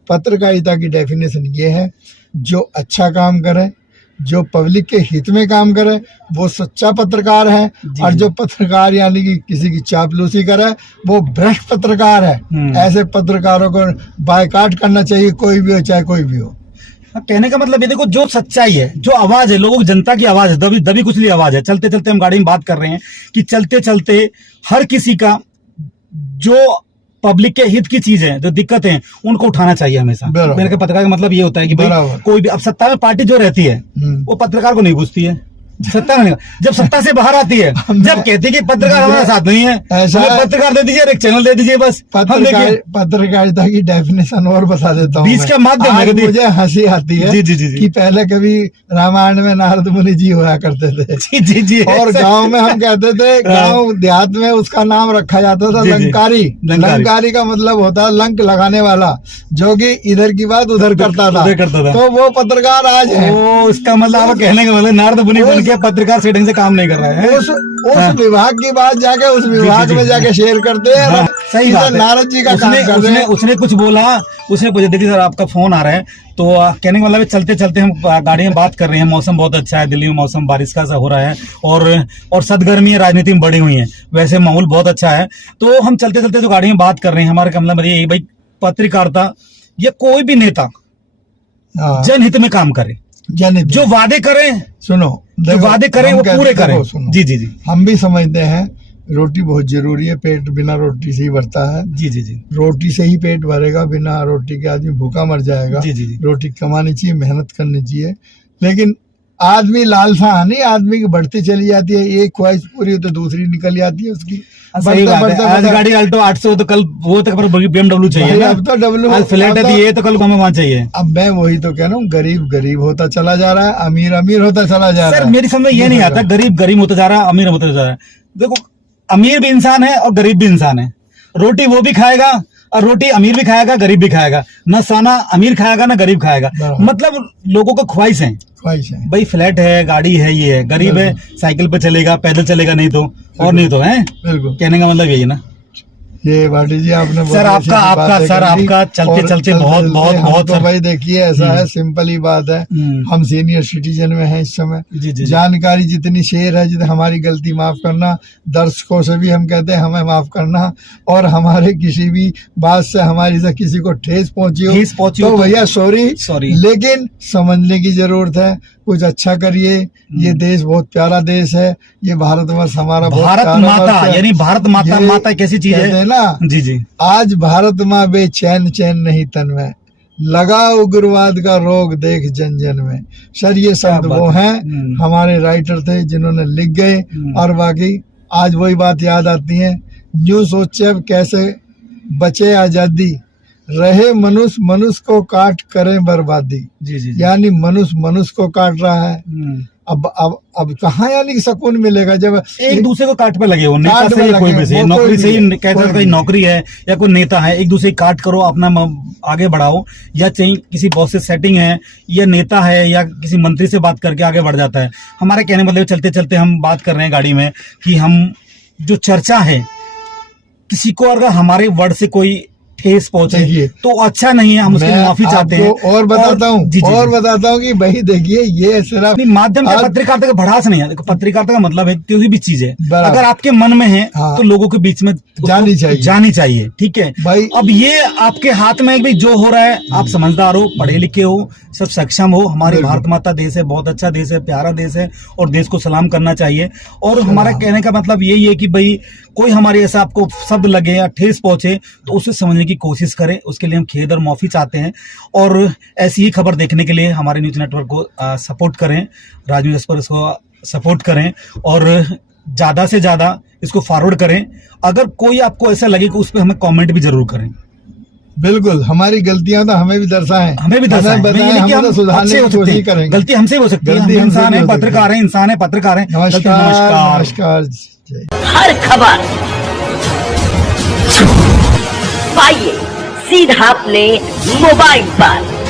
पत्रकारिता की डेफिनेशन ये है, जो अच्छा काम करे, जो पब्लिक के हित में काम करे वो सच्चा पत्रकार है, और जो पत्रकार यानी कि किसी की चापलूसी करे वो भ्रष्ट पत्रकार है। ऐसे पत्रकारों को बायकॉट करना चाहिए, कोई भी हो चाहे कोई भी हो। कहने का मतलब ये देखो, जो सच्चाई है, जो आवाज है, लोगों की, जनता की आवाज है, दबी दबी कुचली आवाज है। चलते चलते हम गाड़ी में बात कर रहे हैं कि चलते चलते हर किसी का जो पब्लिक के हित की चीज है, जो दिक्कत है, उनको उठाना चाहिए हमेशा। मेरे के पत्रकार का मतलब ये होता है कि भाई कोई भी, अब सत्ता में पार्टी जो रहती है वो पत्रकार को नहीं पूछती है, सत्ता में, जब सत्ता से बाहर आती है, जब कहती है कि पत्रकार हमारे साथ नहीं है, ऐसा पत्रकार दे दीजिए, एक चैनल दे दीजिए बस। पत्रकारिता की डेफिनेशन और बता देता हूँ, बीच का माध्यम है। मुझे हंसी आती है कि पहले कभी रामायण में नारद मुनि जी हुआ करते थे जी, और गांव में हम कहते थे, गांव देहात में उसका नाम रखा जाता था लंकारी। लंकारी का मतलब होता है लंक लगाने वाला, जो कि इधर की बात उधर करता था। तो वो पत्रकार आज है। उसका मतलब कहने का मतलब नारद मुनि के पत्रकार सेटिंग से काम नहीं कर रहा है। उस विभाग की बात जाके उस विभाग में जाके शेयर करते हैं। सही बात है। नारद जी का काम करते हैं। उसने कुछ बोला, उसने पूछा, देखिए सर आपका फोन आ रहा है, तो कहने का मतलब है चलते चलते हम गाड़ी में बात कर रहे हैं। मौसम बहुत अच्छा है, दिल्ली में मौसम बारिश का सा हो रहा है, और सदगर्मी राजनीति में बढ़ी हुई है, वैसे माहौल बहुत अच्छा है। तो हम चलते चलते जो गाड़ी में बात कर रहे हैं, हमारे मतलब यही भाई, पत्रकारिता या कोई भी नेता जनहित में काम करे, जो वादे करें, सुनो, जो वादे करें वो पूरे करें। जी, हम भी समझते हैं रोटी बहुत जरूरी है, पेट बिना रोटी से ही भरता है। जी, रोटी से ही पेट भरेगा, बिना रोटी के आदमी भूखा मर जाएगा। जी। रोटी कमानी चाहिए, मेहनत करनी चाहिए, लेकिन आदमी लालसा नहीं, आदमी की बढ़ती चली जाती है। एक ख्वाहिश पूरी हो तो दूसरी निकल जाती है उसकी। सही बात है। आज गाड़ी अल्टो 800 तो कल वो तक BMW चाहिए ना। अब तो आज फ्लैट है, ये तो कल को हमें वहाँ चाहिए। अब मैं वही तो कह रहा हूँ, गरीब गरीब होता चला जा रहा है, अमीर अमीर होता चला जा रहा है। सर मेरी समझ में ये नहीं आता, गरीब गरीब होता जा रहा है, अमीर होता जा रहा है। देखो, अमीर भी इंसान है और गरीब भी इंसान है। रोटी वो भी खाएगा, और रोटी अमीर भी खाएगा, गरीब भी खाएगा। न साना अमीर खाएगा ना गरीब खाएगा। मतलब लोगों को ख्वाहिश है भाई, फ्लैट है, गाड़ी है, ये है। गरीब है, साइकिल पे चलेगा, पैदल चलेगा, नहीं तो और नहीं तो है। कहने का मतलब यही ना। ये भाटी जी आपने सर आपका चलते चलते बहुत तो भाई देखिए, ऐसा है, सिंपल ही बात है, हम सीनियर सिटीजन में हैं इस समय। जानकारी जितनी शेयर है, जितनी हमारी गलती माफ करना, दर्शकों से भी हम कहते हैं हमें माफ करना, और हमारे किसी भी बात से हमारी से किसी को ठेस पहुंची हो तो भैया सॉरी, लेकिन समझने की जरूरत है, कुछ अच्छा करिए। ये देश बहुत प्यारा देश है, ये भारतवर्ष हमारा भारत माता, यानी भारत माता, माता कैसी चीज है ना। जी। आज भारत माँ बेचैन चैन नहीं तन में, लगा उग्रवाद का रोग देख जन जन में। सर ये शब्द वो हैं, हमारे राइटर थे जिन्होंने लिख गए, और बाकी आज वही बात याद आती है, न्यू सोचे अब कैसे बचे आजादी, रहे मनुष्य मनुष्य को काट करें बर्बादी। जी। यानी मनुष्य मनुष्य को काट रहा है। अब कहाँ यानी सुकून मिलेगा जब एक दूसरे को काट पे लगे हो। नेता से कोई भी से, नौकरी से ही कहते हैं, नौकरी है या कोई नेता है, एक दूसरे काट करो, अपना आगे बढ़ाओ, या चाहे किसी बॉस से सेटिंग है, या नेता है, या किसी मंत्री से बात करके आगे बढ़ जाता है। हमारे कहने मतलब चलते चलते हम बात कर रहे हैं गाड़ी में कि हम जो चर्चा है, किसी को अगर हमारे वर्ड से कोई ठेस पहुंचे तो अच्छा नहीं है, हम उसकी माफी चाहते हैं। और बताता हूँ कि भाई देखिए, ये सिर्फ माध्यम से पत्रकारिता का भड़ास नहीं है। देखो, पत्रकारिता का मतलब है कोई भी चीज है अगर आपके मन में है तो लोगों के बीच में जानी चाहिए। ठीक है भाई, अब ये आपके हाथ में भी जो हो रहा है, आप समझदार हो, पढ़े लिखे हो, सब सक्षम हो। हमारी भारत माता देश है, बहुत अच्छा देश है, प्यारा देश है, और देश को सलाम करना चाहिए। और हमारा कहने का मतलब यही है कि भाई कोई हमारे ऐसा आपको शब्द लगे या ठेस पहुंचे तो उसे समझने की कोशिश करें। उसके लिए हम खेद और माफी चाहते हैं, और ऐसी ही खबर देखने के लिए हमारे न्यूज नेटवर्क को सपोर्ट करें, राज न्यूज एक्सप्रेस को सपोर्ट करें, और ज्यादा से ज्यादा इसको फॉरवर्ड करें। अगर कोई आपको ऐसा लगे कि उस पर हमें कमेंट भी जरूर करें। बिल्कुल, हमारी गलतियां तो हमें भी दर्शाएं, हम तो सुधारने की कोशिश करेंगे। गलती हमसे हो सकती है, हम इंसान है, पत्रकार है, इंसान है, पत्रकार है। नमस्कार। हर खबर पाइए सीधा अपने मोबाइल पर।